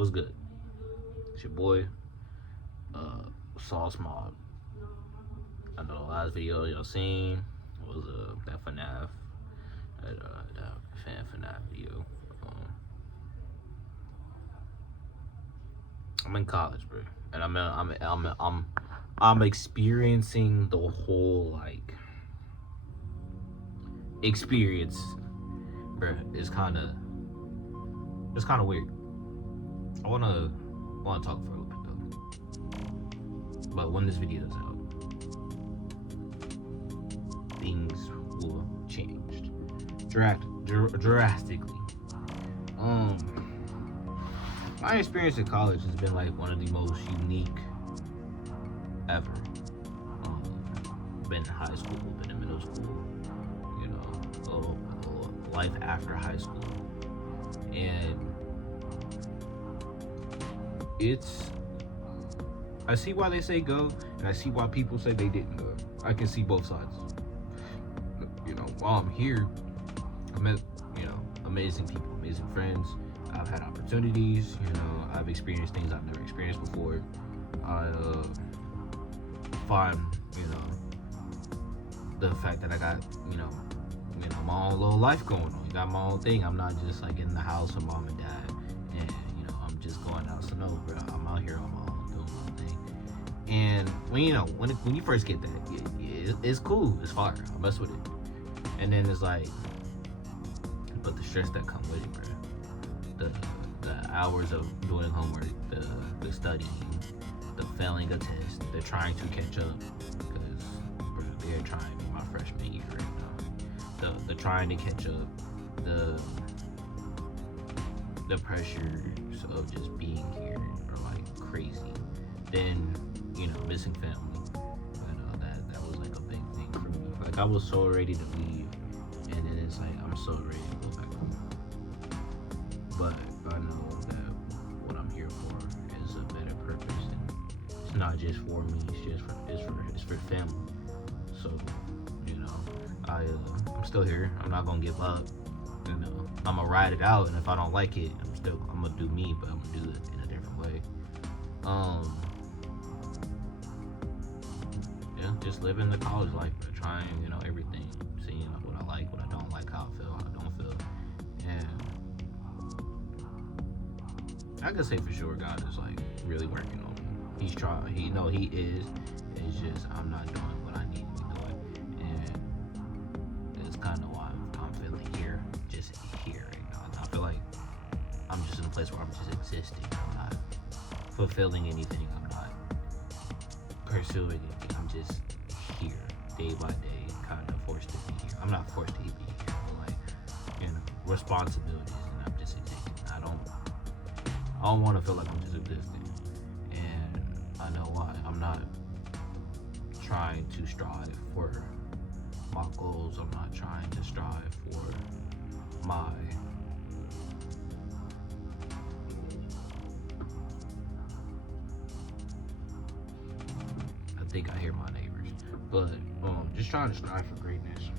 What's good? It's your boy, Sauce Mob. I know the last video y'all seen was that FNAF, that FNAF video. Um, I'm in college, bro, and I'm experiencing the whole like experience, bro. It's kind of weird. I wanna talk for a little bit though, but when this video is out, things will change drastically. Um, my experience in college has been like one of the most unique ever. Been in high school, been in middle school, you know, life after high school, and it's. I see why they say go, and I see why people say they didn't go. I can see both sides. While I'm here, I met, amazing people, amazing friends. I've had opportunities, I've experienced things I've never experienced before. I find, the fact that I got, my own little life going on. I got my own thing. I'm not just like in the house with mom and dad, and I'm just going out. So no, bro, I'm out here on my own doing my thing. And when you first get that, it's cool, it's fire. I mess with it. And then it's like, but the stress that come with it, bro. The hours of doing homework, the studying, the failing a test, the trying to catch up, because bro, they're trying my freshman year right now. The trying to catch up, the pressures of just being here are like crazy. Then missing family. That was like a big thing for me. Like I was so ready to leave, and then it's like I'm so ready to go back home. But I know that what I'm here for is a better purpose, and it's not just for me. It's for family. So I'm still here. I'm not gonna give up. I'm gonna ride it out, and if I don't like it, I'm gonna do me, but I'm gonna do it in a different way. Just living the college life, but trying, everything, seeing what I like, what I don't like, how I feel, how I don't feel, and I can say for sure God is like really working on me. He's trying. He is. It's just I'm not doing what I need to be doing, and it's kind of why I'm feeling just here right now. I feel like I'm just in a place where I'm just existing. I'm not fulfilling anything. I'm not pursuing anything. I'm just here, day by day, kind of forced to be here. I'm not forced to be here, but like, responsibilities, and I'm just existing. I don't want to feel like I'm just existing, and I know why. I'm not trying to strive for my goals. I'm not trying to strive for my I think I hear my neighbors, but just trying to strive for greatness.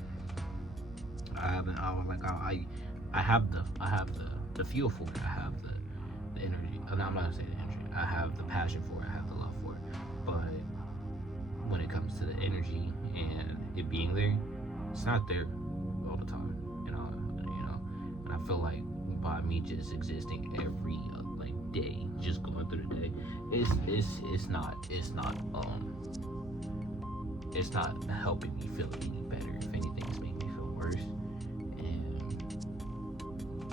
I have the fuel for it. I have the energy. I'm not gonna say the energy. I have the passion for it. I have the love for it. But when it comes to the energy and it being there, it's not there all the time. And I feel like by me just existing every like day, just going through the day, it's not helping me feel any better. If anything, it's making me feel worse. And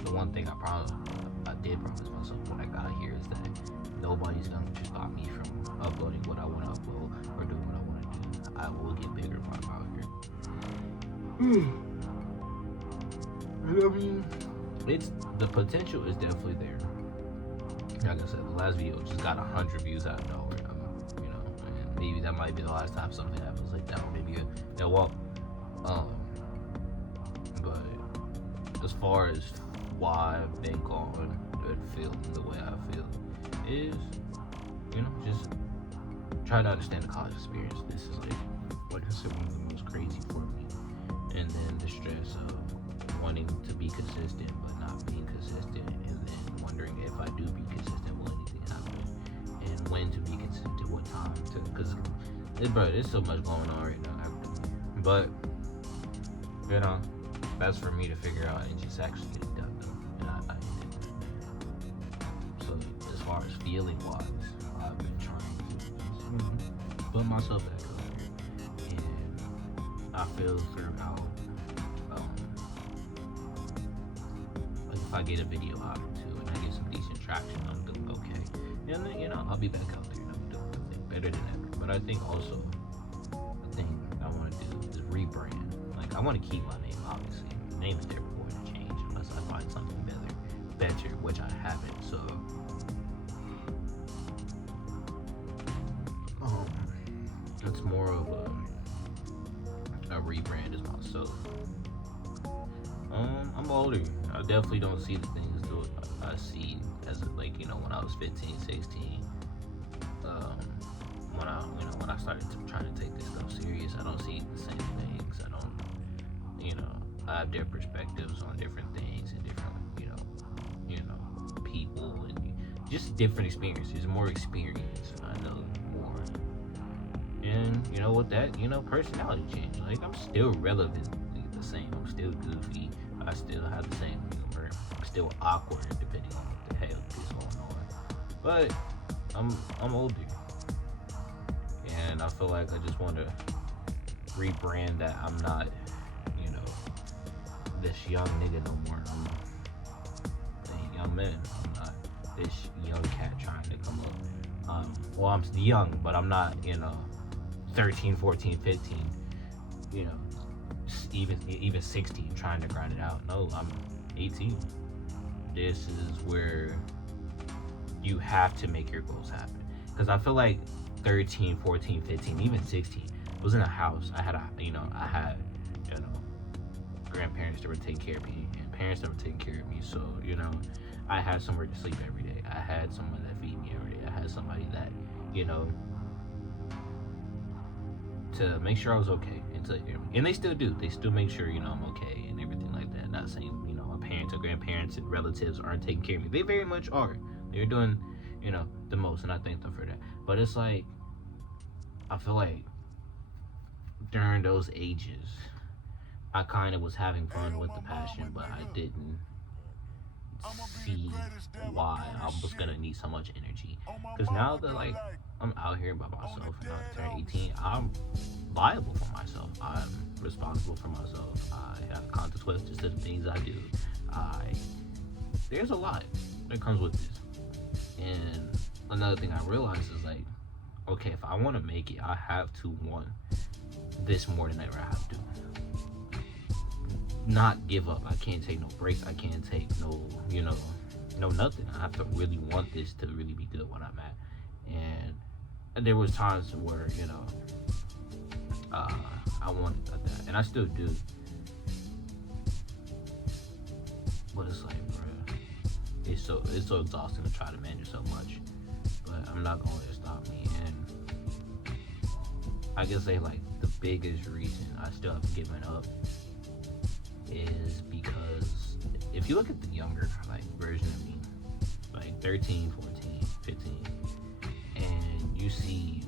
the one thing I did promise myself when I got here is that nobody's gonna just stop me from uploading what I want to upload or doing what I want to do. I will get bigger when I'm out here. I mean, the potential is definitely there. Like I said, the last video just got 100 views out of nowhere. And maybe that might be the last time something happens like that, or maybe it won't. But as far as why I've been gone and feeling the way I feel is, just try to understand the college experience. This is like I said, one of the most crazy for me. And then the stress of wanting to be consistent but not being consistent, and then wondering if I do be consistent, will too, because bro, there's so much going on right now. But you know, that's for me to figure out and just actually get it done though. And I so as far as feeling wise, I've been trying to put myself back up, and I feel throughout. Like if I get a video out or two and I get some decent traction, I'm doing okay. And then, you know, I'll be back out there and I'm doing something better than ever. But I think also the thing I want to do is rebrand. Like I want to keep my name, obviously. The name is never going to change unless I find something better, which I haven't. So it's more of a rebrand as myself. I'm older. I definitely don't see the things that I see as like, you know, when I was 15, 16. When I started trying to take this stuff serious, I don't see the same things. I don't, you know, I have different perspectives on different things and different, you know, people and just different experiences, more experience. I know more. And, you know, with that, you know, personality change. Like, I'm still relatively the same. I'm still goofy. I still have the same humor. I'm still awkward depending on what the hell is going on. But I'm older. And I feel like I just want to rebrand that I'm not, you know, this young nigga no more. I'm a young man. I'm not this young cat trying to come up. Well, I'm young, but I'm not, you know, 13, 14, 15, you know, even 16 trying to grind it out. No, I'm 18. This is where you have to make your goals happen. Because I feel like 13, 14, 15, even 16, I was in a house. I had grandparents that were taking care of me and parents that were taking care of me. So, you know, I had somewhere to sleep every day. I had someone that feed me every day. I had somebody that, you know, to make sure I was okay and they still do. They still make sure, you know, I'm okay and everything like that. Not saying, you know, my parents or grandparents and relatives aren't taking care of me. They very much are. They're doing, you know, the most, and I thank them for that. But it's like, I feel like during those ages, I kind of was having fun with the passion, but I didn't see why I was gonna need so much energy. Because now that, like, I'm out here by myself and I turned 18, I'm liable for myself. I'm responsible for myself. I have consequences to the things I do. There's a lot that comes with this. And another thing I realized is, like, okay, if I want to make it, I have to want this more than ever. I have to not give up. I can't take no breaks. I can't take no, you know, no nothing. I have to really want this to really be good when I'm at. And there was times where, you know, I wanted that, and I still do. But it's like, bro, it's so exhausting to try to manage so much. But I'm not gonna let it stop me. And I can say, like, the biggest reason I still haven't given up is because if you look at the younger, like, version of me, like 13, 14, 15, and you see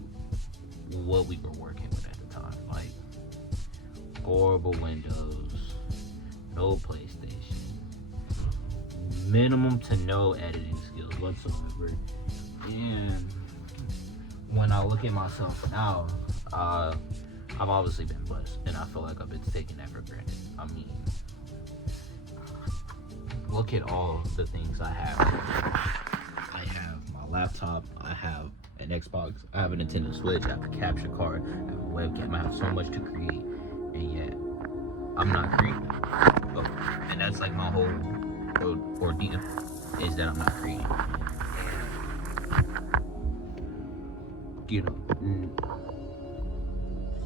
what we were working with at the time, like horrible Windows, no PlayStation, minimum to no editing skills whatsoever. And when I look at myself now, I've obviously been blessed, and I feel like I've been taking that for granted. I mean, look at all the things I have. I have my laptop, I have an Xbox, I have a Nintendo Switch, I have a capture card, I have a webcam, I have so much to create, and yet I'm not creating. Oh, and that's like my whole ordeal, is that I'm not creating. You know,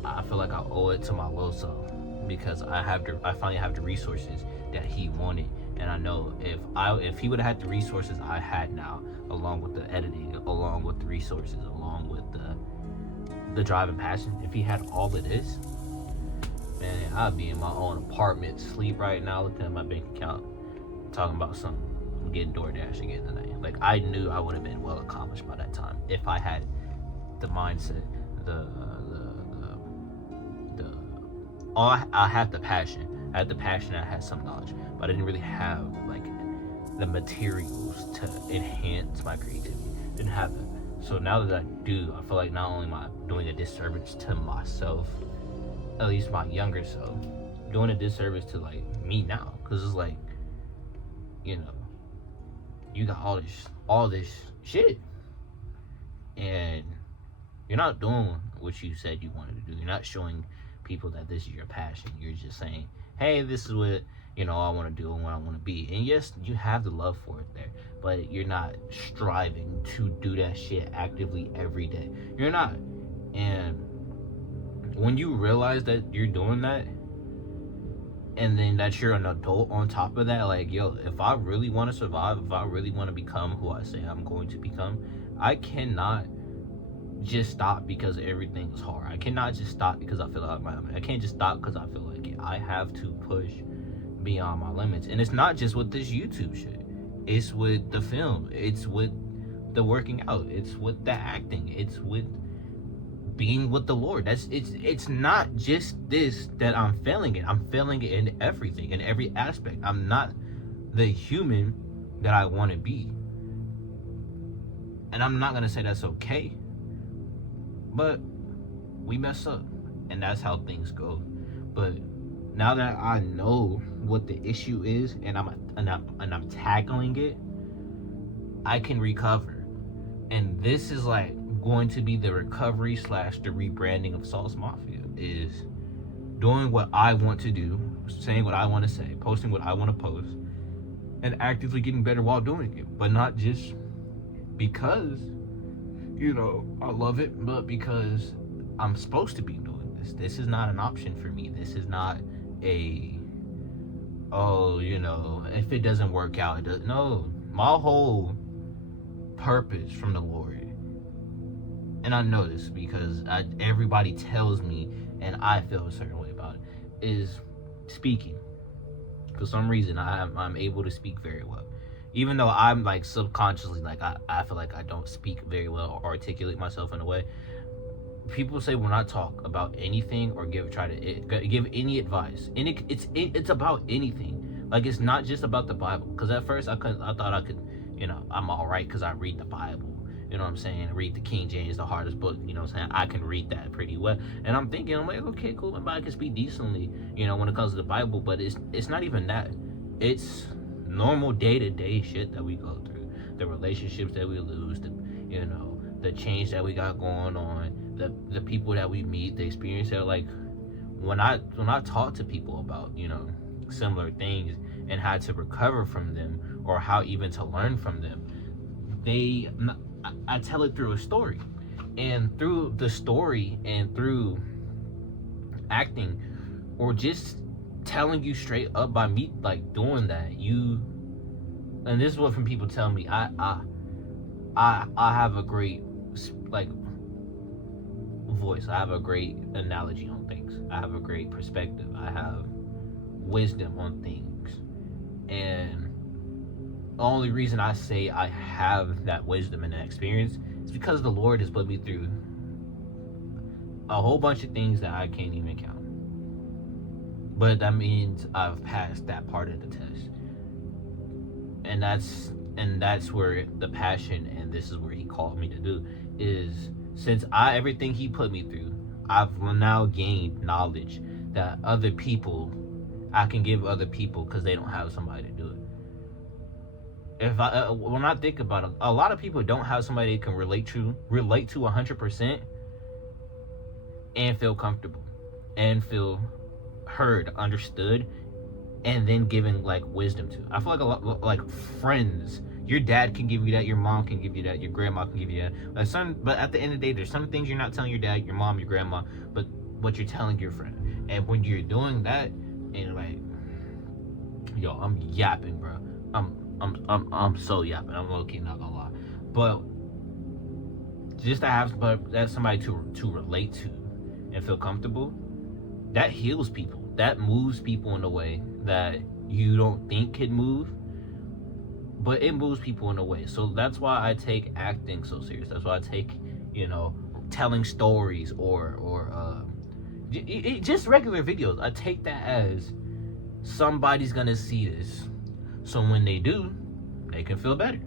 I feel like I owe it to my little self because I finally have the resources that he wanted, and I know if he would have had the resources I had now, along with the editing, along with the resources, along with the drive and passion, if he had all of this, man, I'd be in my own apartment, sleep right now, looking at my bank account, talking about something. I'm getting DoorDash again tonight. Like, I knew I would have been well accomplished by that time if I had the mindset, the I had the passion. I had the passion. I had some knowledge, but I didn't really have like the materials to enhance my creativity. Didn't have it. So now that I do, I feel like not only am I doing a disservice to myself, at least my younger self, doing a disservice to like me now, because it's like, you know, you got all this shit, and you're not doing what you said you wanted to do. You're not showing people that this is your passion. You're just saying, hey, this is what, you know, I want to do and what I want to be. And yes, you have the love for it there, but you're not striving to do that shit actively every day. You're not. And when you realize that you're doing that, and then that you're an adult on top of that, like, yo, if I really want to survive, if I really want to become who I say I'm going to become, I cannot just stop because everything is hard. I cannot just stop because I feel like I can't just stop because I feel like it. I have to push beyond my limits. And it's not just with this YouTube shit. It's with the film. It's with the working out. It's with the acting. It's with being with the Lord. It's not just this that I'm failing it. I'm failing it in everything, in every aspect. I'm not the human that I want to be. And I'm not going to say that's okay. But we mess up. And that's how things go. But now that I know what the issue is and I'm tackling it, I can recover. And this is like going to be the recovery / the rebranding of Sauce Mafia, is doing what I want to do, saying what I want to say, posting what I want to post, and actively getting better while doing it. But not just because, you know, I love it, but because I'm supposed to be doing this. This is not an option for me. This is not a, oh, you know, if it doesn't work out, it doesn't. No, my whole purpose from the Lord, and I know this because everybody tells me, and I feel a certain way about it, is speaking. For some reason, I'm able to speak very well. Even though I'm like subconsciously, like I feel like I don't speak very well or articulate myself in a way. People say when I talk about anything or give any advice, and it's about anything. Like, it's not just about the Bible. Because at first I thought I could, you know, I'm all right because I read the Bible. You know what I'm saying? Read the King James, the hardest book. You know what I'm saying? I can read that pretty well. And I'm thinking, I'm like, okay, cool. Maybe I can speak decently, you know, when it comes to the Bible. But it's not even that. It's normal day-to-day shit that we go through. The relationships that we lose, you know, the change that we got going on, the people that we meet, the experience that, like, when I talk to people about, you know, similar things and how to recover from them or how even to learn from them, I tell it through a story. And through the story and through acting or just telling you straight up by me like doing that, and this is what from people tell me, I have a great like voice. I have a great analogy on things. I have a great perspective. I have wisdom on things. And the only reason I say I have that wisdom and that experience is because the Lord has put me through a whole bunch of things that I can't even count. But that means I've passed that part of the test. And that's where the passion, and this is where he called me to do, is since everything he put me through, I've now gained knowledge that I can give other people because they don't have somebody to do it. When I think about it, a lot of people don't have somebody they can relate to 100% and feel comfortable and feel heard, understood, and then given like wisdom to. I feel like a lot, like friends, your dad can give you that, your mom can give you that, your grandma can give you that. But at the end of the day, there's some things you're not telling your dad, your mom, your grandma, but what you're telling your friend. And when you're doing that, and like, yo, I'm yapping, bro. I'm so yapping. I'm low-key not gonna lie, but just to have somebody to relate to and feel comfortable, that heals people. That moves people in a way that you don't think can move, but it moves people in a way. So that's why I take acting so serious. That's why I take, you know, telling stories or just regular videos. I take that as somebody's gonna see this, so when they do, they can feel better.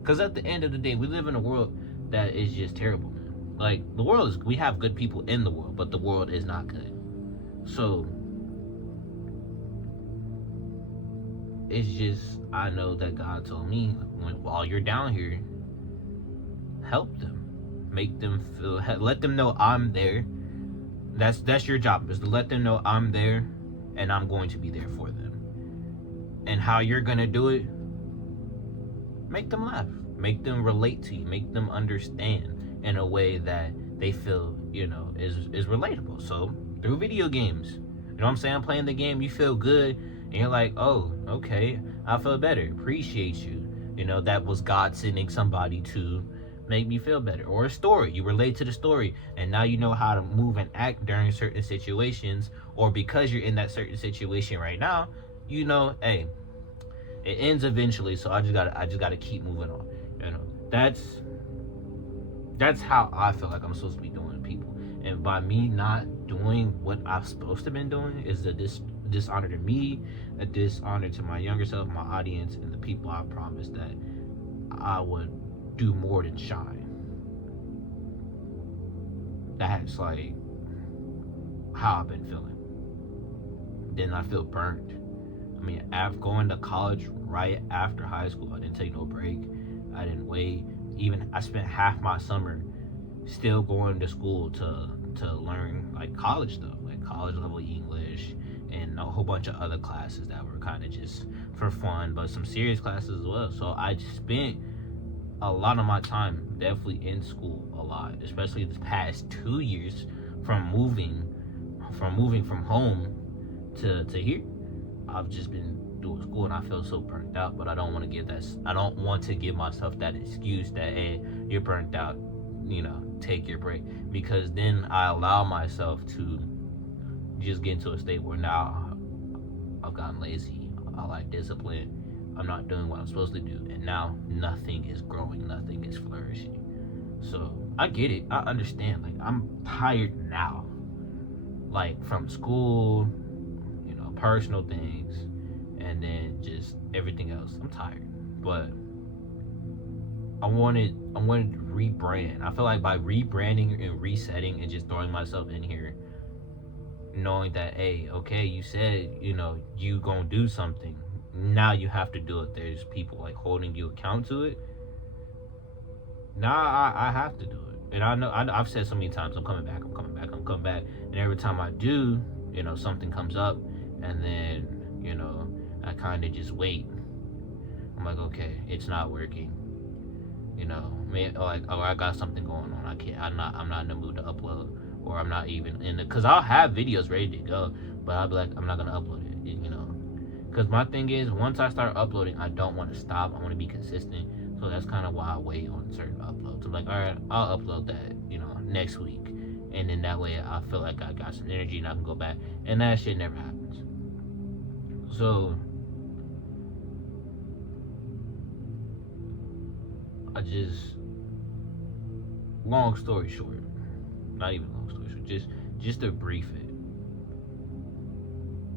Because at the end of the day, we live in a world that is just terrible, man. Like, the world is, we have good people in the world, but the world is not good. So it's just, I know that God told me, while you're down here, help them, make them feel, let them know I'm there. That's your job, is to let them know I'm there, and I'm going to be there for them. And how you're gonna do it, make them laugh, make them relate to you, make them understand in a way that they feel, is relatable. So through video games, you know what I'm saying, playing the game, you feel good, and you're like, oh, okay, I feel better, appreciate you. That was God sending somebody to make me feel better. Or a story, you relate to the story, and now you know how to move and act during certain situations, or because you're in that certain situation right now, hey, it ends eventually, so I just gotta keep moving on. That's how I feel like I'm supposed to be doing to people. And by me not doing what I'm supposed to have been doing is a dishonor to me, a dishonor to my younger self, my audience, and the people I promised that I would do more than shine. That's like how I've been feeling. Then I feel burnt. I mean, after going to college right after high school, I didn't take no break. I didn't wait. Even I spent half my summer still going to school to learn like college stuff, like college level English and a whole bunch of other classes that were kind of just for fun, but some serious classes as well. So I spent a lot of my time definitely in school a lot, especially this past 2 years from moving from home to here. I've just been doing school, and I feel so burnt out. But I don't want to give myself that excuse that, hey, you're burnt out, take your break, because then I allow myself to just get into a state where now I've gotten lazy. I lack discipline. I'm not doing what I'm supposed to do, and now nothing is growing, nothing is flourishing. So I get it, I understand. Like, I'm tired now, like from school, personal things, and then just everything else. I'm tired, but I wanted to rebrand. I feel like by rebranding and resetting and just throwing myself in here, knowing that, hey, okay, you said you gonna do something, now you have to do it. There's people like holding you account to it. Now I have to do it, and I know I've said so many times, I'm coming back, and every time I do, something comes up. And then, I kind of just wait. I'm like, okay, it's not working. I got something going on. I'm not in the mood to upload, or I'm not even in the, cause I'll have videos ready to go, but I'll be like, I'm not gonna upload it, Cause my thing is, once I start uploading, I don't want to stop. I want to be consistent. So that's kind of why I wait on certain uploads. I'm like, all right, I'll upload that, next week. And then that way I feel like I got some energy and I can go back. And that shit never happens. So long story short, not even long story short, just to brief it,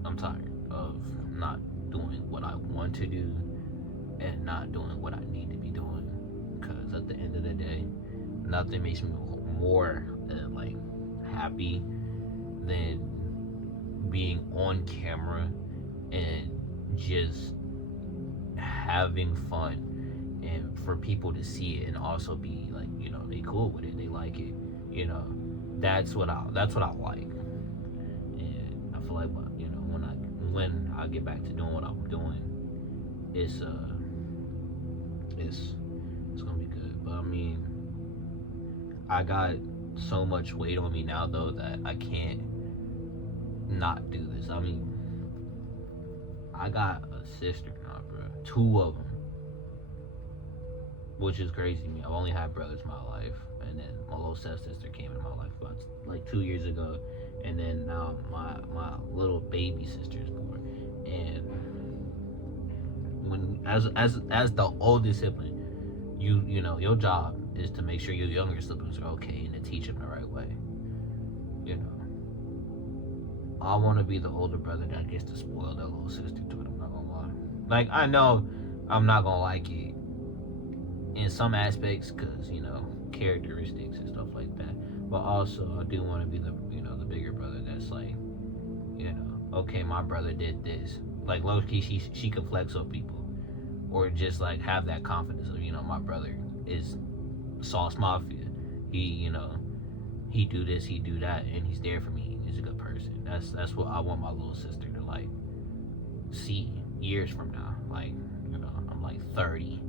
I'm tired of not doing what I want to do and not doing what I need to be doing. Because at the end of the day, nothing makes me more happy than being on camera and just having fun, and for people to see it and also be like, they cool with it, they like it, that's what I like. And I feel like, when I get back to doing what I'm doing, it's gonna be good. But I mean, I got so much weight on me now though that I can't not do this. I mean, I got a sister now, bro. 2 of them, which is crazy to me. I've only had brothers in my life, and then my little stepsister came in my life about 2 years ago, and then now my little baby sister is born. And when as the oldest sibling, your job is to make sure your younger siblings are okay and to teach them the right way. You know, I want to be the older brother that gets to spoil their little sister to it. I'm not gonna lie. Like, I know I'm not gonna like it in some aspects because, you know, characteristics and stuff like that. But also, I do want to be the, you know, the bigger brother that's like, you know, okay, my brother did this. Like, low key, she could flex on people, or just like have that confidence of, you know, my brother is Sauce Mafia. He, you know, he do this, he do that, and he's there for me. He's a good person. That's what I want my little sister to like see years from now. Like, you know, I'm like 30,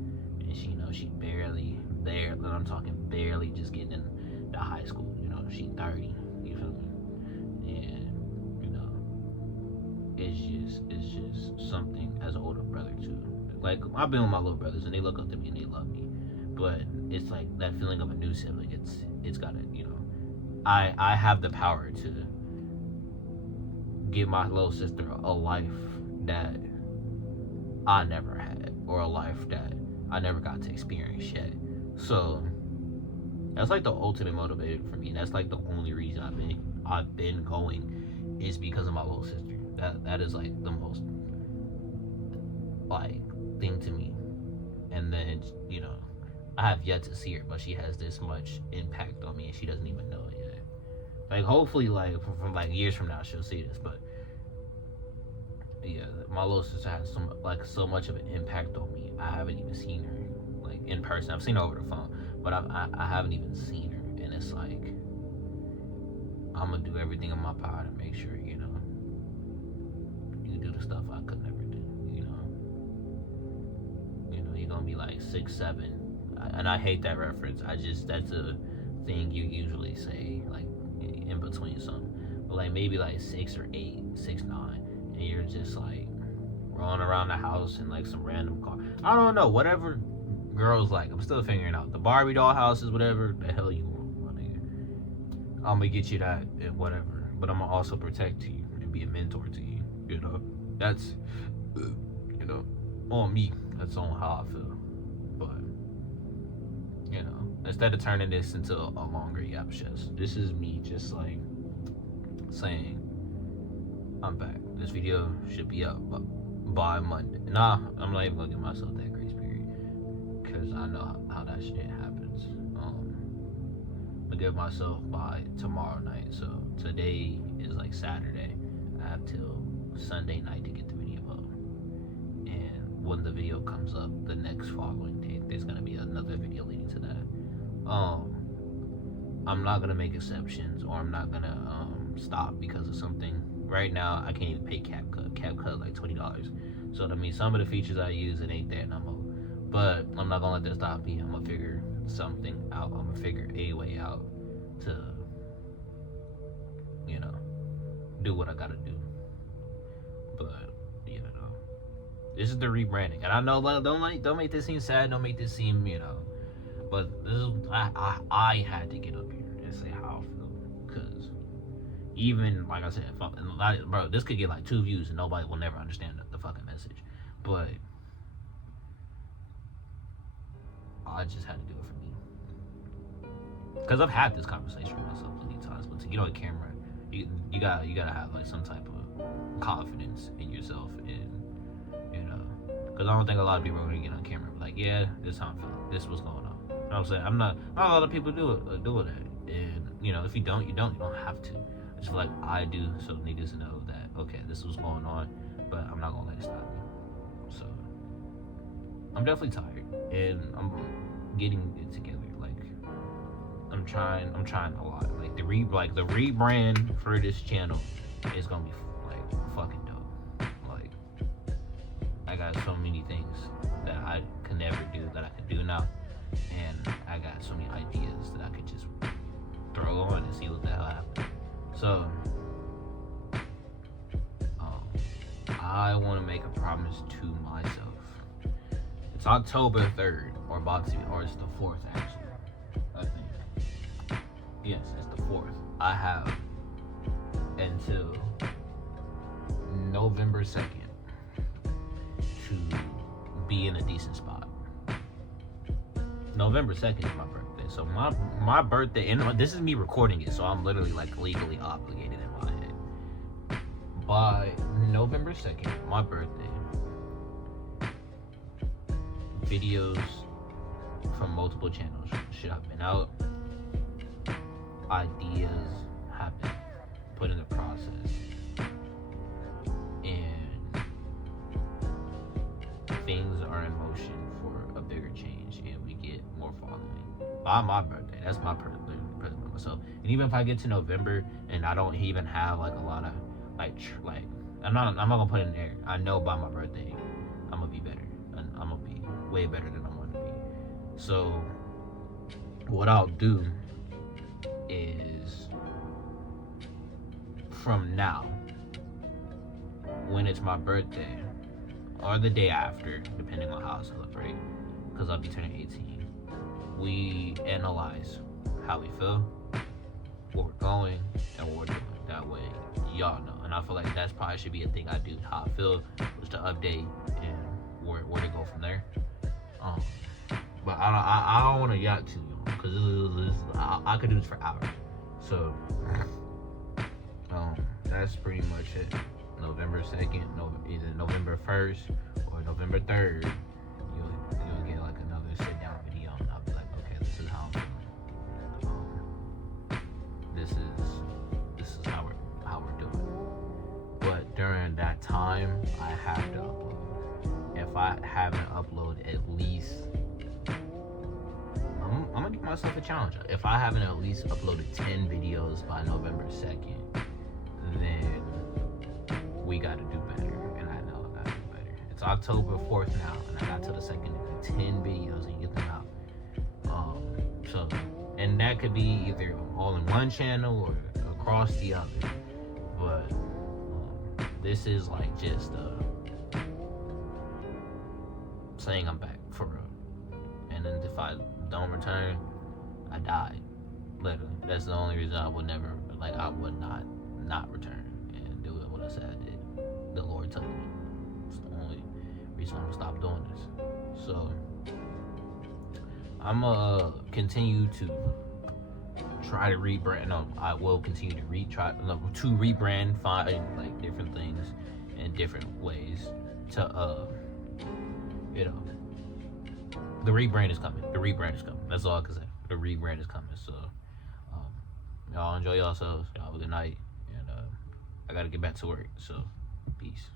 and she, you know, she barely there. I'm talking barely just getting in the high school. You know, she 30. You feel me? And you know, it's just something as an older brother too. Like, I've been with my little brothers, and they look up to me and they love me. But it's like that feeling of a new sibling. It's gotta, you know, I have the power to give my little sister a life that I never had, or a life that I never got to experience yet. So that's like the ultimate motivator for me. That's like the only reason I've been going is because of my little sister. That is like the most like thing to me. And then, you know, I have yet to see her, but she has this much impact on me, and she doesn't even know it yet. Like, hopefully, like from like years from now, she'll see this. But yeah, my little sister has so much of an impact on me. I haven't even seen her like in person. I've seen her over the phone, but I haven't even seen her. And it's like, I'm gonna do everything in my power to make sure, you know, you do the stuff I could never do. You know, you're gonna be like 6, 7. And I hate that reference. That's a thing you usually say, like, in between something. But like maybe like 6 or 8, 6, 9, and you're just like rolling around the house in like some random car. I don't know, whatever girls like. I'm still figuring out the Barbie doll houses, whatever the hell you want, my nigga. I'm gonna get you that and whatever, but I'm gonna also protect you and be a mentor to you. You know, that's you know, on me. That's on how I feel. But you know, instead of turning this into a longer yapshest, this is me just like saying I'm back. This video should be up by Monday. Nah, I'm not even gonna give myself that grace period because I know how that shit happens. I give myself by tomorrow night. So today is like Saturday. I have till Sunday night to get the video up. And when the video comes up the next following day, there's gonna be another video leading to that. I'm not gonna make exceptions, or I'm not gonna stop because of something. Right now, I can't even pay CapCut. CapCut like $20. So that means some of the features I use, it ain't there no more. But I'm not gonna let that stop me. I'm gonna figure something out. I'm gonna figure a way out to, you know, do what I gotta do. But you know, this is the rebranding, and I know, don't make this seem sad. Don't make this seem, you know. But this is I had to get up here and say how I feel, because even like I said, bro, this could get like 2 views and nobody will never understand the fucking message. But I just had to do it for me, because I've had this conversation with myself plenty of times. But to get on camera, you gotta have like some type of confidence in yourself, and you know, because I don't think a lot of people are gonna get on camera like, yeah, this is how I'm feeling, this is what's going on. You know what I'm saying? Not a lot of people do that, and you know, if you don't have to. I just feel like I do, so niggas know that okay, this is what's going on, but I'm not gonna let it stop me. So I'm definitely tired, and I'm getting it together. Like I'm trying a lot. Like the rebrand for this channel is gonna be like fucking dope. Like I got so many things that I could never do that I could do now. And I got so many ideas that I could just throw on and see what the hell happens. So, I want to make a promise to myself. It's October 3rd, or it's the 4th actually, I think. Yes, it's the 4th. I have until November 2nd to be in a decent spot. November 2nd is my birthday. Okay, so my birthday, and this is me recording it, so I'm literally like legally obligated in my head. By November 2nd, my birthday, videos from multiple channels should have been out. Ideas have been put in the process, and things are in motion for a bigger change, and we get more following by my birthday. That's my present to myself. And even if I get to November and I don't even have like a lot of like I'm not gonna put it in there. I know by my birthday I'm gonna be better, and I'm gonna be way better than I'm gonna be. So what I'll do is, from now, when it's my birthday or the day after, depending on how I celebrate, because I'll be turning 18, we analyze how we feel, where we're going, and what we're doing. That way y'all know. And I feel like that's probably should be a thing I do. How I feel was to update and where to go from there. But I don't want to yacht too long, because I could do this for hours. So that's pretty much it. November 2nd, either November 1st or November 3rd, you'll get like another sit down video, and I'll be like, okay, this is how I'm feeling. This is how we're doing. But during that time, I have to upload. If I haven't uploaded at least, I'm gonna give myself a challenge. If I haven't at least uploaded 10 videos by November 2nd, then we gotta do better. And I know I gotta do better. It's October 4th now, and I got to the second to do 10 videos and get them out. So, and that could be either all in one channel or across the other. But this is like just saying I'm back for real. And then if I don't return, I die. Literally, that's the only reason I would not return and do what I said I did. The Lord told me. It's the only reason I'm gonna stop doing this. So I'm gonna continue to try to rebrand. No, I will continue to rebrand, find like different things in different ways to the rebrand is coming. That's all I can say. The rebrand is coming. So y'all enjoy yourselves. Y'all have a good night, and I gotta get back to work. So peace.